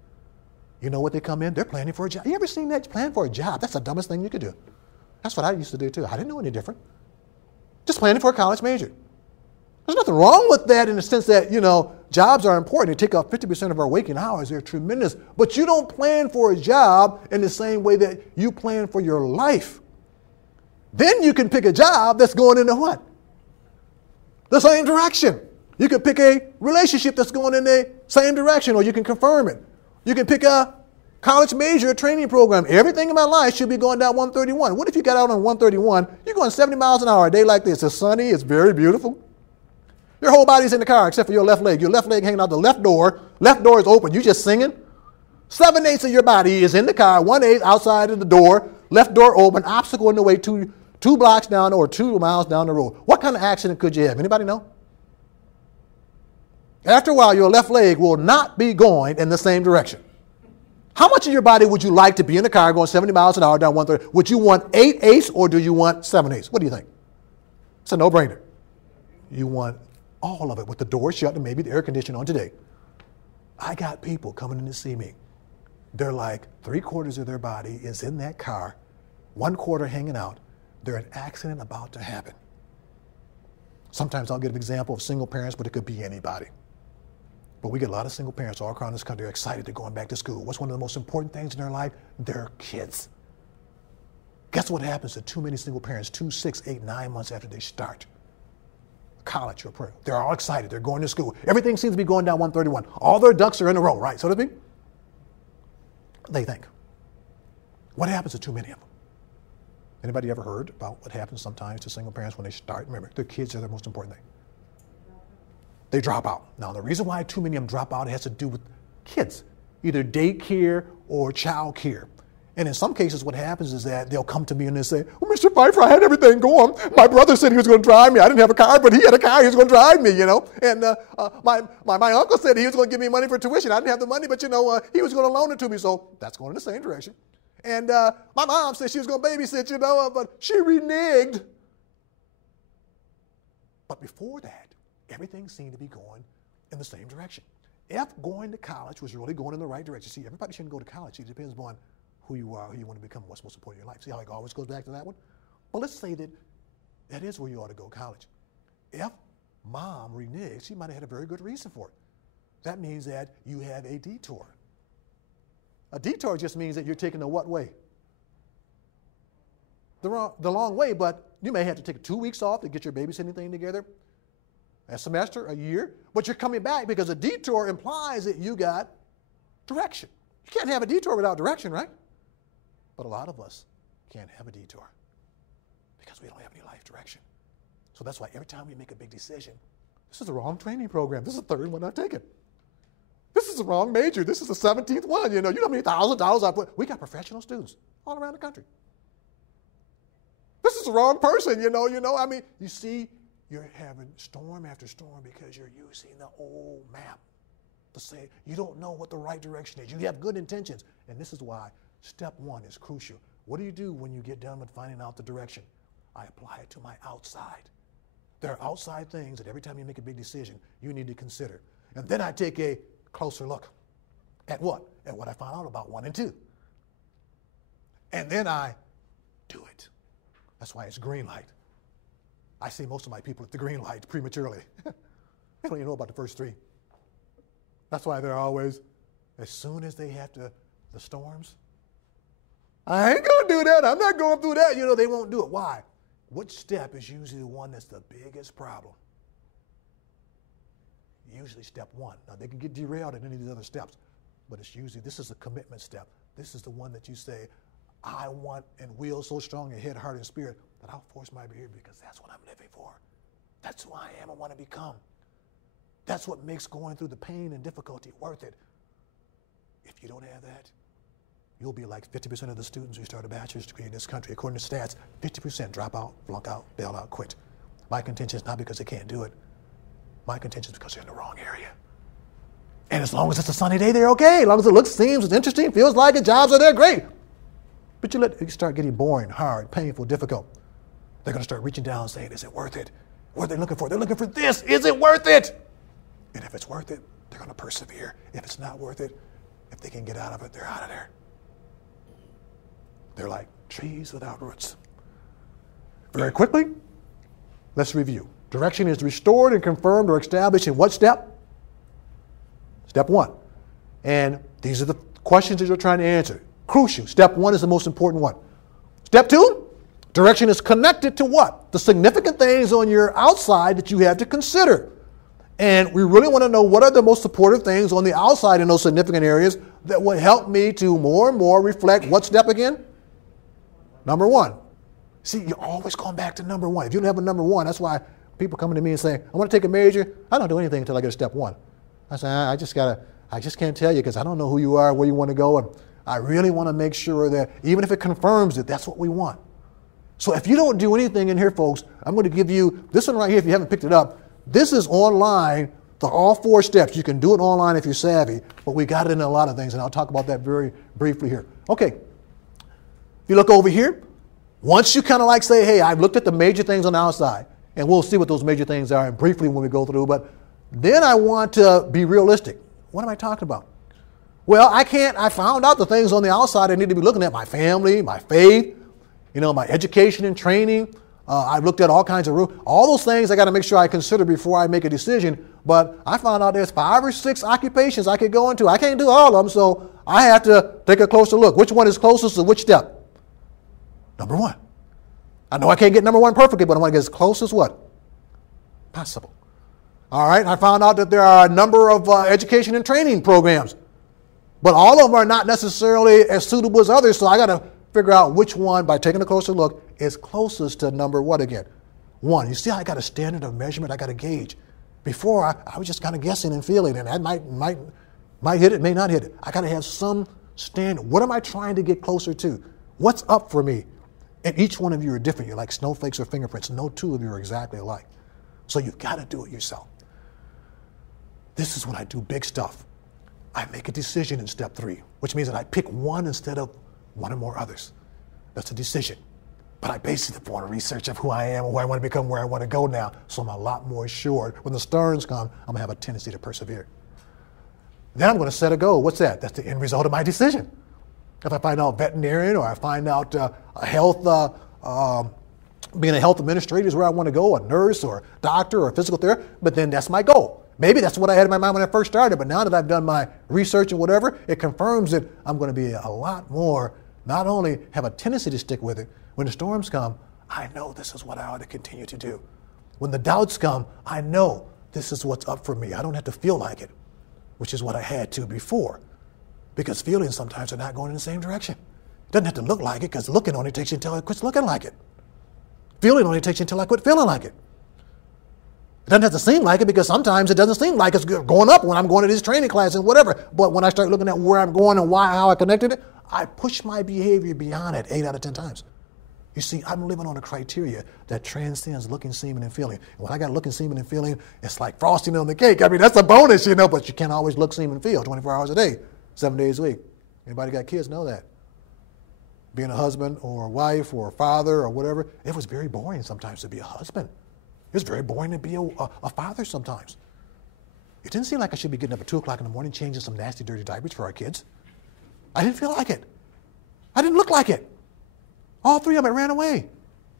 You know what they come in? They're planning for a job. You ever seen that? Plan for a job. That's the dumbest thing you could do. That's what I used to do too. I didn't know any different. Just planning for a college major. There's nothing wrong with that in the sense that, jobs are important. They take up 50% of our waking hours. They're tremendous. But you don't plan for a job in the same way that you plan for your life. Then you can pick a job that's going into what? The same direction. You can pick a relationship that's going in the same direction, or you can confirm it. You can pick a college major training program. Everything in my life should be going down 131. What if you got out on 131? You're going 70 miles an hour a day like this. It's sunny. It's very beautiful. Your whole body's in the car except for your left leg. Your left leg hanging out the left door. Left door is open. You just singing. 7/8 of your body is in the car. 1/8 outside of the door. Left door open. Obstacle in the way. Two blocks down or 2 miles down the road. What kind of accident could you have? Anybody know? After a while, your left leg will not be going in the same direction. How much of your body would you like to be in the car going 70 miles an hour down 130? Would you want 8/8 or do you want 7/8? What do you think? It's a no-brainer. You want all of it with the door shut and maybe the air conditioner on today. I got people coming in to see me. They're like 3/4 of their body is in that car, 1/4 hanging out. There's an accident about to happen. Sometimes I'll give an example of single parents, but it could be anybody. But we get a lot of single parents all around this country are excited to going back to school. What's one of the most important things in their life? Their kids. Guess what happens to too many single parents 2, 6, 8, 9 months after they start college or prayer? They're all excited. They're going to school. Everything seems to be going down 131. All their ducks are in a row, right? So to speak. They think. What happens to too many of them? Anybody ever heard about what happens sometimes to single parents when they start? Remember, their kids are the most important thing. They drop out. Now, the reason why too many of them drop out has to do with kids, either daycare or child care. And in some cases, what happens is that they'll come to me and they say, "Oh, Mr. Phifer, I had everything going. My brother said he was going to drive me. I didn't have a car, but he had a car. He was going to drive me, you know. And my uncle said he was going to give me money for tuition. I didn't have the money, but, he was going to loan it to me. So that's going in the same direction. And my mom said she was going to babysit, but she reneged. But before that, everything seemed to be going in the same direction. If going to college was really going in the right direction, see, everybody shouldn't go to college. It depends on who you are, who you want to become, what's most important in your life. See how it always goes back to that one? Well, let's say that is where you ought to go, college. If mom reneged, she might have had a very good reason for it. That means that you have a detour. A detour just means that you're taking the what way? The long way, but you may have to take 2 weeks off to get your babysitting thing together. A semester, a year, but you're coming back because a detour implies that you got direction. You can't have a detour without direction, right? But a lot of us can't have a detour because we don't have any life direction. So that's why every time we make a big decision, this is the wrong training program. This is the third one I've taken. This is the wrong major. This is the 17th one. You know how many $1,000s I put? We got professional students all around the country. This is the wrong person, you see, you're having storm after storm because you're using the old map to say you don't know what the right direction is. You have good intentions. And this is why step one is crucial. What do you do when you get done with finding out the direction? I apply it to my outside. There are outside things that every time you make a big decision, you need to consider. And then I take a closer look at what? At what I found out about 1 and 2. And then I do it. That's why it's green light. I see most of my people at the green light prematurely. They don't even know about the first 3. That's why they're always, as soon as they have the storms, I ain't going to do that. I'm not going through that. They won't do it. Why? Which step is usually the one that's the biggest problem? Usually step 1. Now, they can get derailed in any of these other steps, but it's usually, this is a commitment step. This is the one that you say, I want and will so strong in head, heart, and spirit that I'll force my behavior because that's what I'm living for. That's who I am and want to become. That's what makes going through the pain and difficulty worth it. If you don't have that, you'll be like 50% of the students who start a bachelor's degree in this country. According to stats, 50% drop out, flunk out, bail out, quit. My contention is not because they can't do it. My contention is because they're in the wrong area. And as long as it's a sunny day, they're okay. As long as it looks, seems, it's interesting, feels like it, jobs are there, great. But you start getting boring, hard, painful, difficult. They're going to start reaching down and saying, is it worth it? What are they looking for? They're looking for this. Is it worth it? And if it's worth it, they're going to persevere. If it's not worth it, if they can get out of it, they're out of there. They're like trees without roots. Very quickly, let's review. Direction is restored and confirmed or established in what step? Step 1. And these are the questions that you're trying to answer. Crucial. Step 1 is the most important one. Step 2, direction is connected to what? The significant things on your outside that you have to consider. And we really want to know what are the most supportive things on the outside in those significant areas that will help me to more and more reflect what step again? Number 1. See, you're always going back to number 1. If you don't have a number 1, that's why people come to me and say, I want to take a major. I don't do anything until I get to step 1. I say, I just can't tell you because I don't know who you are, where you want to go. And I really want to make sure that even if it confirms it, that's what we want. So if you don't do anything in here, folks, I'm going to give you this one right here if you haven't picked it up. This is online all 4 steps. You can do it online if you're savvy, but we got it in a lot of things, and I'll talk about that very briefly here. Okay, if you look over here, once you kind of like say, hey, I've looked at the major things on the outside, and we'll see what those major things are briefly when we go through, but then I want to be realistic. What am I talking about? Well, I found out the things on the outside I need to be looking at: my family, my faith, my education and training. I've looked at all kinds of rules. All those things I got to make sure I consider before I make a decision. But I found out there's 5 or 6 occupations I could go into. I can't do all of them, so I have to take a closer look. Which one is closest to which step? Number 1. I know I can't get number 1 perfectly, but I want to get as close as what? Possible. All right, I found out that there are a number of education and training programs, but all of them are not necessarily as suitable as others, so I got to figure out which one, by taking a closer look, is closest to number what again? 1. You see, I got a standard of measurement I got to gauge. Before, I was just kind of guessing and feeling, and I might hit it, may not hit it. I got to have some standard. What am I trying to get closer to? What's up for me? And each one of you are different. You're like snowflakes or fingerprints. No 2 of you are exactly alike. So you've got to do it yourself. This is when I do big stuff. I make a decision in step 3, which means that I pick one instead of one or more others. That's a decision. But I base it upon research of who I am, who I want to become, where I want to go now. So I'm a lot more assured. When the storms come, I'm going to have a tendency to persevere. Then I'm going to set a goal. What's that? That's the end result of my decision. If I find out veterinarian, or I find out being a health administrator is where I want to go, a nurse or doctor or physical therapist, but then that's my goal. Maybe that's what I had in my mind when I first started, but now that I've done my research and whatever, it confirms that I'm going to be a lot more, not only have a tendency to stick with it. When the storms come, I know this is what I ought to continue to do. When the doubts come, I know this is what's up for me. I don't have to feel like it, which is what I had to before, because feelings sometimes are not going in the same direction. It doesn't have to look like it, because looking only takes you until it quits looking like it. Feeling only takes you until I quit feeling like it. It doesn't have to seem like it, because sometimes it doesn't seem like it's going up when I'm going to these training classes and whatever. But when I start looking at where I'm going and how I connected it, I push my behavior beyond it 8 out of 10 times. You see, I'm living on a criteria that transcends looking, seeming, and feeling. And when I got looking, seeming, and feeling, it's like frosting on the cake. I mean, that's a bonus, but you can't always look, seem, and feel 24 hours a day, 7 days a week. Anybody got kids know that? Being a husband or a wife or a father or whatever, it was very boring sometimes to be a husband. It was very boring to be a father sometimes. It didn't seem like I should be getting up at 2 o'clock in the morning changing some nasty, dirty diapers for our kids. I didn't feel like it. I didn't look like it. All 3 of them ran away.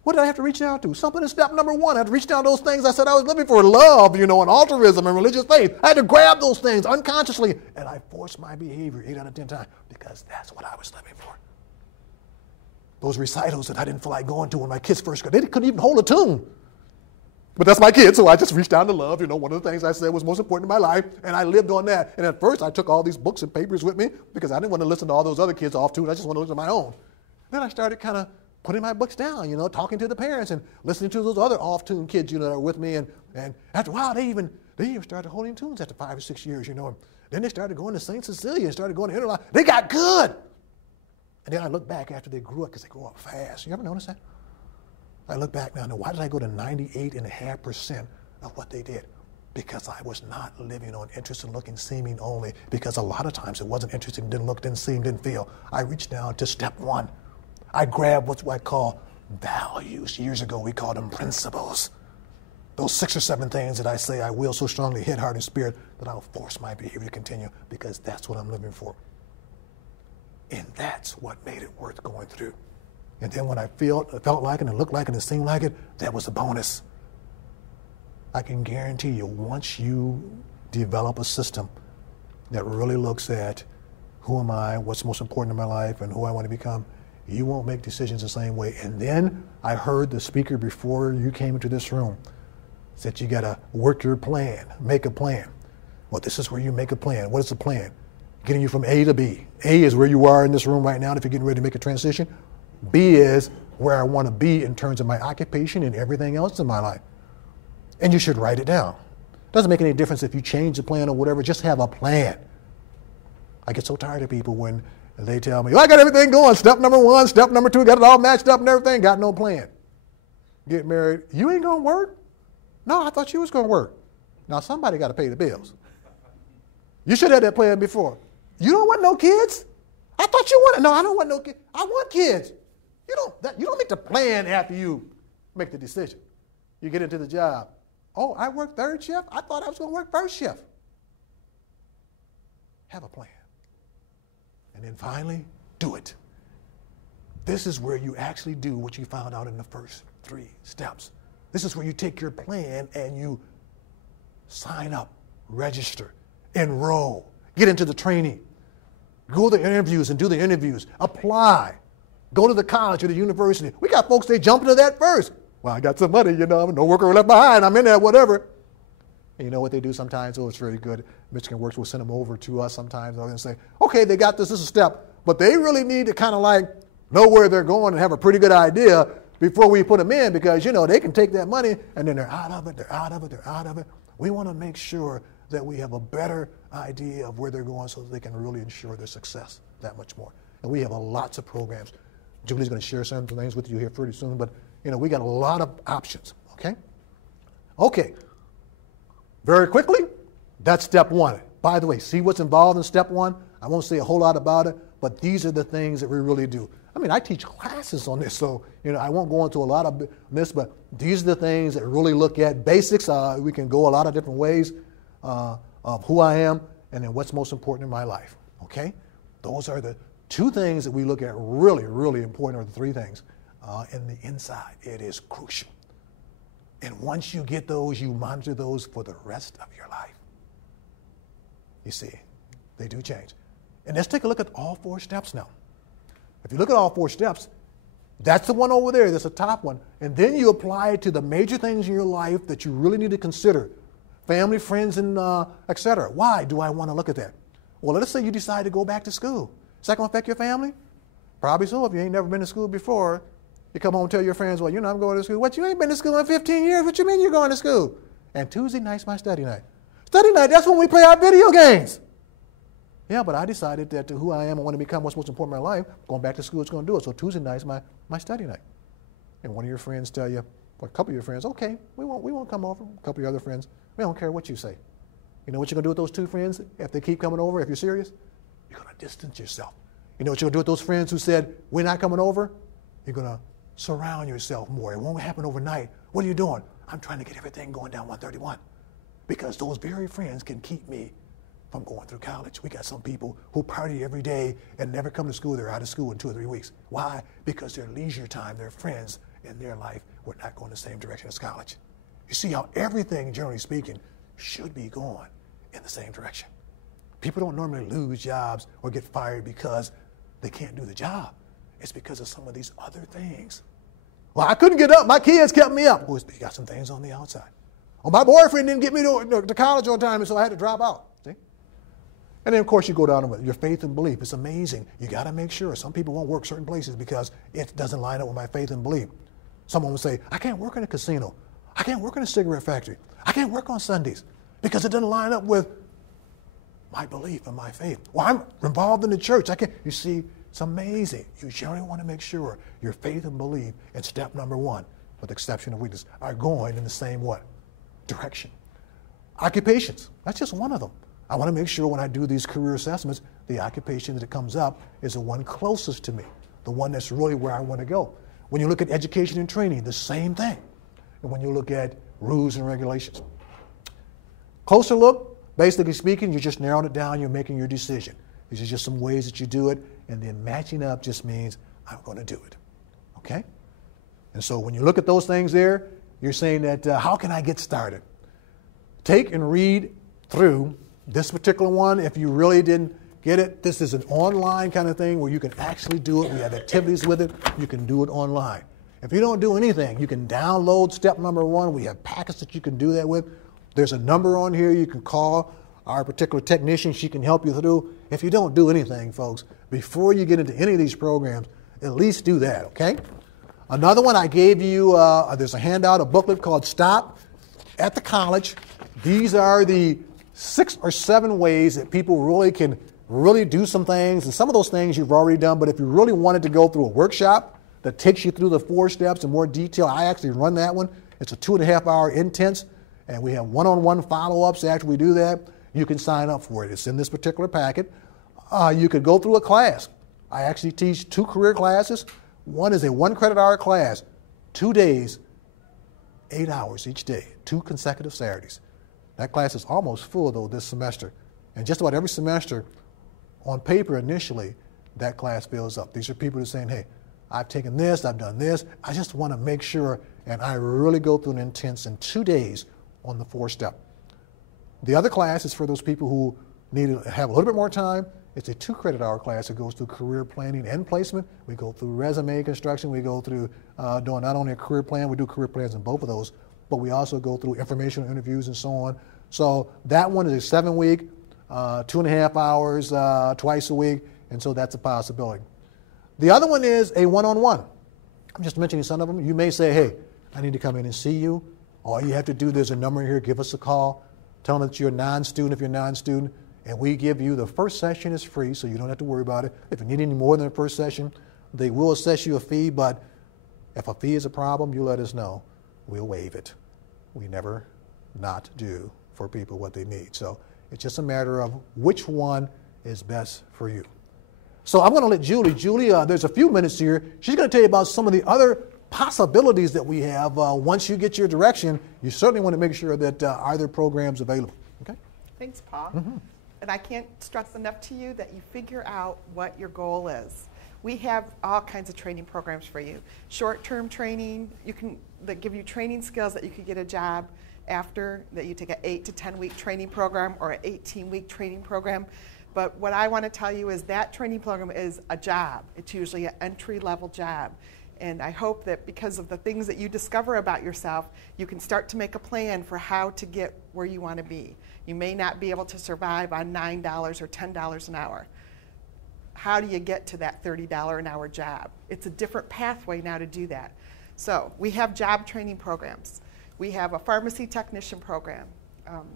What did I have to reach down to? Something in step number 1. I had to reach down to those things I said I was living for: love, and altruism and religious faith. I had to grab those things unconsciously, and I forced my behavior 8 out of 10 times, because that's what I was living for. Those recitals that I didn't feel like going to when my kids first got, they couldn't even hold a tune. But that's my kid, so I just reached down to love. One of the things I said was most important in my life, and I lived on that. And at first, I took all these books and papers with me because I didn't want to listen to all those other kids off tune. I just wanted to listen to my own. Then I started kind of putting my books down, talking to the parents and listening to those other off-tune kids, that are with me. And after a while, they even started holding tunes after 5 or 6 years, And then they started going to St. Cecilia and started going to Interlock. They got good. And then I look back after they grew up, because they grew up fast. You ever notice that? I look back now, why did I go to 98.5% of what they did? Because I was not living on interest and looking, seeming only, because a lot of times it wasn't interesting, didn't look, didn't seem, didn't feel. I reached down to step 1. I grabbed what I call values. Years ago, we called them principles. Those 6 or 7 things that I say I will so strongly, head, heart, and spirit, that I'll force my behavior to continue, because that's what I'm living for. And that's what made it worth going through. And then when I felt like it and looked like it and seemed like it, that was a bonus. I can guarantee you, once you develop a system that really looks at who am I, what's most important in my life, and who I want to become, you won't make decisions the same way. And then I heard the speaker before you came into this room said you got to work your plan, make a plan. Well, this is where you make a plan. What is the plan? Getting you from A to B. A is where you are in this room right now if you're getting ready to make a transition. B is where I want to be in terms of my occupation and everything else in my life. And you should write it down. Doesn't make any difference if you change the plan or whatever, just have a plan. I get so tired of people when they tell me, I got everything going, step number 1, step number 2, got it all matched up and everything, got no plan. Get married, you ain't going to work? No, I thought you was going to work. Now, somebody got to pay the bills. You should have that plan before. You don't want no kids? I thought you wanted. No, I don't want no kids. I want kids. You don't make the plan after you make the decision. You get into the job. Oh, I work third shift? I thought I was going to work first shift. Have a plan. And then finally, do it. This is where you actually do what you found out in the first 3 steps. This is where you take your plan and you sign up, register, enroll, get into the training, go to the interviews and do the interviews, apply, go to the college or the university. We got folks, they jump into that first. Well, I got some money, no worker left behind, I'm in there, whatever. And you know what they do sometimes? Oh, it's very good. Michigan Works will send them over to us sometimes and say, okay, they got this is a step, but they really need to kind of like know where they're going and have a pretty good idea before we put them in, because, they can take that money and then they're out of it. We want to make sure that we have a better idea of where they're going so that they can really ensure their success that much more. And we have lots of programs. Julie's going to share some things with you here pretty soon, but, we got a lot of options, okay? Okay. Very quickly, that's step 1. By the way, see what's involved in step 1? I won't say a whole lot about it, but these are the things that we really do. I teach classes on this, so I won't go into a lot of this, but these are the things that really look at basics. We can go a lot of different ways of who I am and then what's most important in my life, okay? Those are the 2 things that we look at really, really important, or the 3 things. In the inside, it is crucial. And once you get those, you monitor those for the rest of your life. You see, they do change. And let's take a look at all 4 steps now. If you look at all 4 steps, that's the one over there, that's the top one. And then you apply it to the major things in your life that you really need to consider. Family, friends, and et cetera. Why do I want to look at that? Well, let's say you decide to go back to school. Is that going to affect your family? Probably so. If you ain't never been to school before, you come home and tell your friends, well, I'm going to school. What, you ain't been to school in 15 years? What you mean you're going to school? And Tuesday night's my study night. Study night, that's when we play our video games. Yeah, but I decided that who I am, I want to become what's most important in my life. Going back to school is going to do it. So Tuesday night's my study night. And one of your friends tell you, or a couple of your friends, okay, we won't come over. A couple of your other friends, we don't care what you say. You know what you're going to do with those 2 friends if they keep coming over, if you're serious? You're going to distance yourself. You know what you're going to do with those friends who said, we're not coming over? You're going to surround yourself more. It won't happen overnight. What are you doing? I'm trying to get everything going down 131. Because those very friends can keep me from going through college. We got some people who party every day and never come to school. They're out of school in 2 or 3 weeks. Why? Because their leisure time, their friends in their life were not going the same direction as college. You see how everything, generally speaking, should be going in the same direction. People don't normally lose jobs or get fired because they can't do the job. It's because of some of these other things. Well, I couldn't get up. My kids kept me up. Well, you got some things on the outside. Oh, my boyfriend didn't get me to college on time, and so I had to drop out. See? And then, of course, you go down to your faith and belief. It's amazing. You got to make sure. Some people won't work certain places because it doesn't line up with my faith and belief. Someone will say, I can't work in a casino. I can't work in a cigarette factory. I can't work on Sundays because it doesn't line up with my belief and my faith. Well, I'm involved in the church. You see, it's amazing. You generally want to make sure your faith and belief in step number 1, with the exception of weakness, are going in the same what? Direction. Occupations. That's just one of them. I want to make sure when I do these career assessments, the occupation that comes up is the one closest to me, the one that's really where I want to go. When you look at education and training, the same thing. And when you look at rules and regulations. Closer look, basically speaking, you're just narrowing it down, you're making your decision. These are just some ways that you do it, and then matching up just means I'm going to do it. Okay? And so when you look at those things there, you're saying that how can I get started? Take and read through this particular one. If you really didn't get it, this is an online kind of thing where you can actually do it. We have activities with it. You can do it online. If you don't do anything, you can download step number 1. We have packets that you can do that with. There's a number on here you can call our particular technician. She can help you through. If you don't do anything, folks, before you get into any of these programs, at least do that, okay? Another one I gave you, there's a handout, a booklet called Stop at the College. These are the 6 or 7 ways that people really can really do some things. And some of those things you've already done, but if you really wanted to go through a workshop that takes you through the 4 steps in more detail, I actually run that one. It's a 2.5-hour intense. and we have one-on-one follow-ups after we do that, you can sign up for it. It's in this particular packet. You could go through a class. I actually teach 2 career classes. One is a 1 credit hour class, 2 days, 8 hours each day, 2 consecutive Saturdays. That class is almost full, though, this semester. And just about every semester, on paper initially, that class fills up. These are people who are saying, hey, I've taken this, I've done this. I just want to make sure, and I really go through an intense in 2 days on the 4-step. The other class is for those people who need to have a little bit more time. It's a 2 credit hour class that goes through career planning and placement. We go through resume construction. We go through doing not only a career plan, we do career plans in both of those, but we also go through informational interviews and so on. So that one is a 7-week, 2.5 hours twice a week, and so that's a possibility. The other one is a one-on-one. I'm just mentioning some of them. You may say, hey, I need to come in and see you. All you have to do, there's a number here, give us a call. Tell them that you're a non-student if you're a non-student, and we give you, the first session is free, so you don't have to worry about it. If you need any more than the first session, they will assess you a fee, but if a fee is a problem, you let us know. We'll waive it. We never not do for people what they need. So it's just a matter of which one is best for you. So I'm going to let Julie, there's a few minutes here. She's going to tell you about some of the other possibilities that we have. Once you get your direction, you certainly want to make sure that either program's available. Okay? Thanks, Paul. Mm-hmm. And I can't stress enough to you that you figure out what your goal is. We have all kinds of training programs for you. Short-term training, that give you training skills that you could get a job after, that you take an 8 to 10 week training program or an 18-week training program. But what I want to tell you is that training program is a job. It's usually an entry-level job. And I hope that because of the things that you discover about yourself, you can start to make a plan for how to get where you want to be. You may not be able to survive on $9 or $10 an hour. How do you get to that $30 an hour job? It's a different pathway now to do that. So we have job training programs. We have a pharmacy technician program.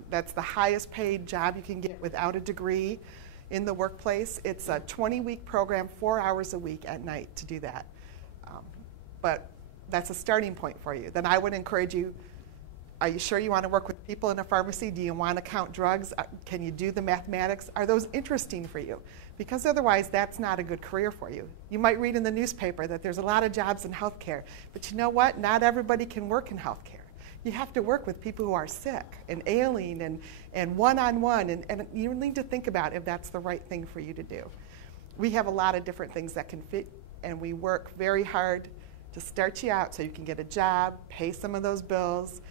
That's the highest paid job you can get without a degree in the workplace. It's a 20-week program, 4 hours a week at night to do that. But that's a starting point for you. Then I would encourage you, are you sure you want to work with people in a pharmacy? Do you want to count drugs? Can you do the mathematics? Are those interesting for you? Because otherwise, that's not a good career for you. You might read in the newspaper that there's a lot of jobs in healthcare. But you know what? Not everybody can work in healthcare. You have to work with people who are sick and ailing and one-on-one, and you need to think about if that's the right thing for you to do. We have a lot of different things that can fit, and we work very hard to start you out so you can get a job, pay some of those bills.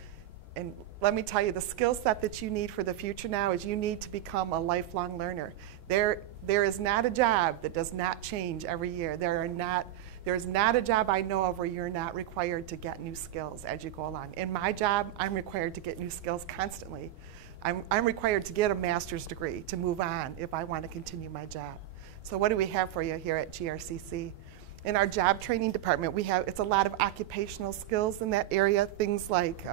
And let me tell you, the skill set that you need for the future now is you need to become a lifelong learner. There is not a job that does not change every year. There is not a job I know of where you're not required to get new skills as you go along. In my job, I'm required to get new skills constantly. I'm required to get a master's degree to move on if I want to continue my job. So what do we have for you here at GRCC? In our job training department, it's a lot of occupational skills in that area, things like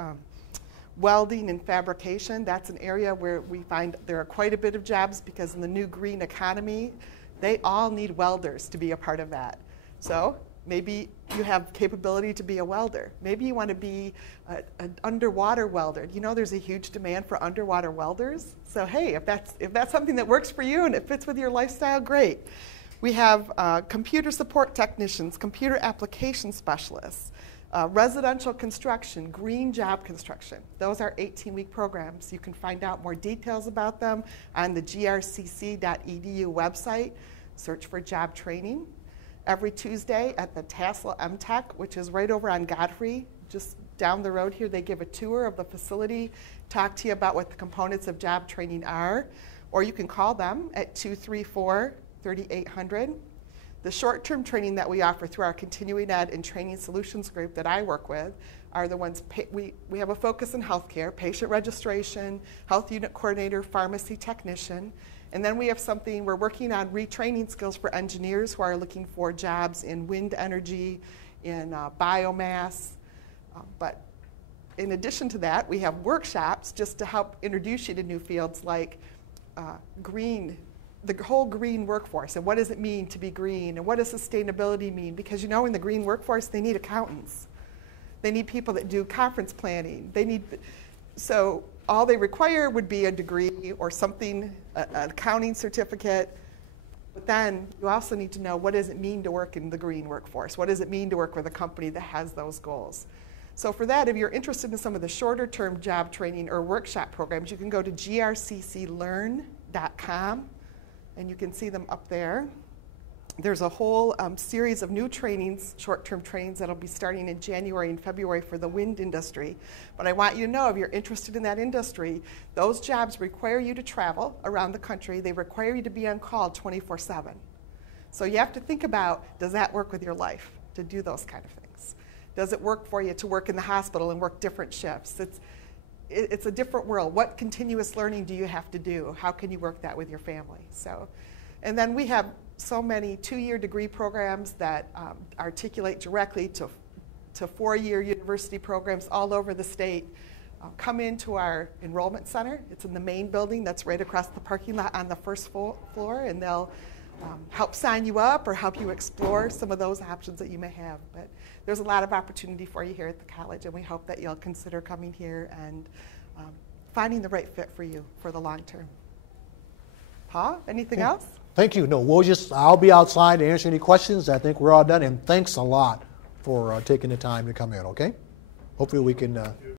welding and fabrication. That's an area where we find there are quite a bit of jobs because in the new green economy, they all need welders to be a part of that. So maybe you have capability to be a welder. Maybe you want to be an underwater welder. You know there's a huge demand for underwater welders. So hey, if that's something that works for you and it fits with your lifestyle, great. We have computer support technicians, computer application specialists, residential construction, green job construction. Those are 18-week programs. You can find out more details about them on the grcc.edu website. Search for job training. Every Tuesday at the Tassel MTech, which is right over on Godfrey, just down the road here, they give a tour of the facility, talk to you about what the components of job training are, or you can call them at 234-3800. The short-term training that we offer through our Continuing Ed and Training Solutions group that I work with are the ones, we have a focus in healthcare, patient registration, health unit coordinator, pharmacy technician, and then we have something, we're working on retraining skills for engineers who are looking for jobs in wind energy, in biomass, but in addition to that, we have workshops just to help introduce you to new fields like green, the whole green workforce, and what does it mean to be green, and what does sustainability mean? Because you know in the green workforce, they need accountants. They need people that do conference planning. They need So all they require would be a degree or something, an accounting certificate. But then you also need to know, what does it mean to work in the green workforce? What does it mean to work with a company that has those goals? So for that, if you're interested in some of the shorter term job training or workshop programs, you can go to grcclearn.com and you can see them up there. There's a whole series of new trainings, short-term trainings, that'll be starting in January and February for the wind industry. But I want you to know, if you're interested in that industry, those jobs require you to travel around the country. They require you to be on call 24/7. So you have to think about, does that work with your life to do those kind of things? Does it work for you to work in the hospital and work different shifts? It's a different world. What continuous learning do you have to do? How can you work that with your family? So, and then we have so many 2-year degree programs that articulate directly to 4-year university programs all over the state. Come into our enrollment center. It's in the main building that's right across the parking lot on the first floor, and they'll help sign you up or help you explore some of those options that you may have. But there's a lot of opportunity for you here at the college, and we hope that you'll consider coming here and finding the right fit for you for the long term. Paul, anything else? Thank you. No, I'll be outside to answer any questions. I think we're all done, and thanks a lot for taking the time to come in, okay? Hopefully we can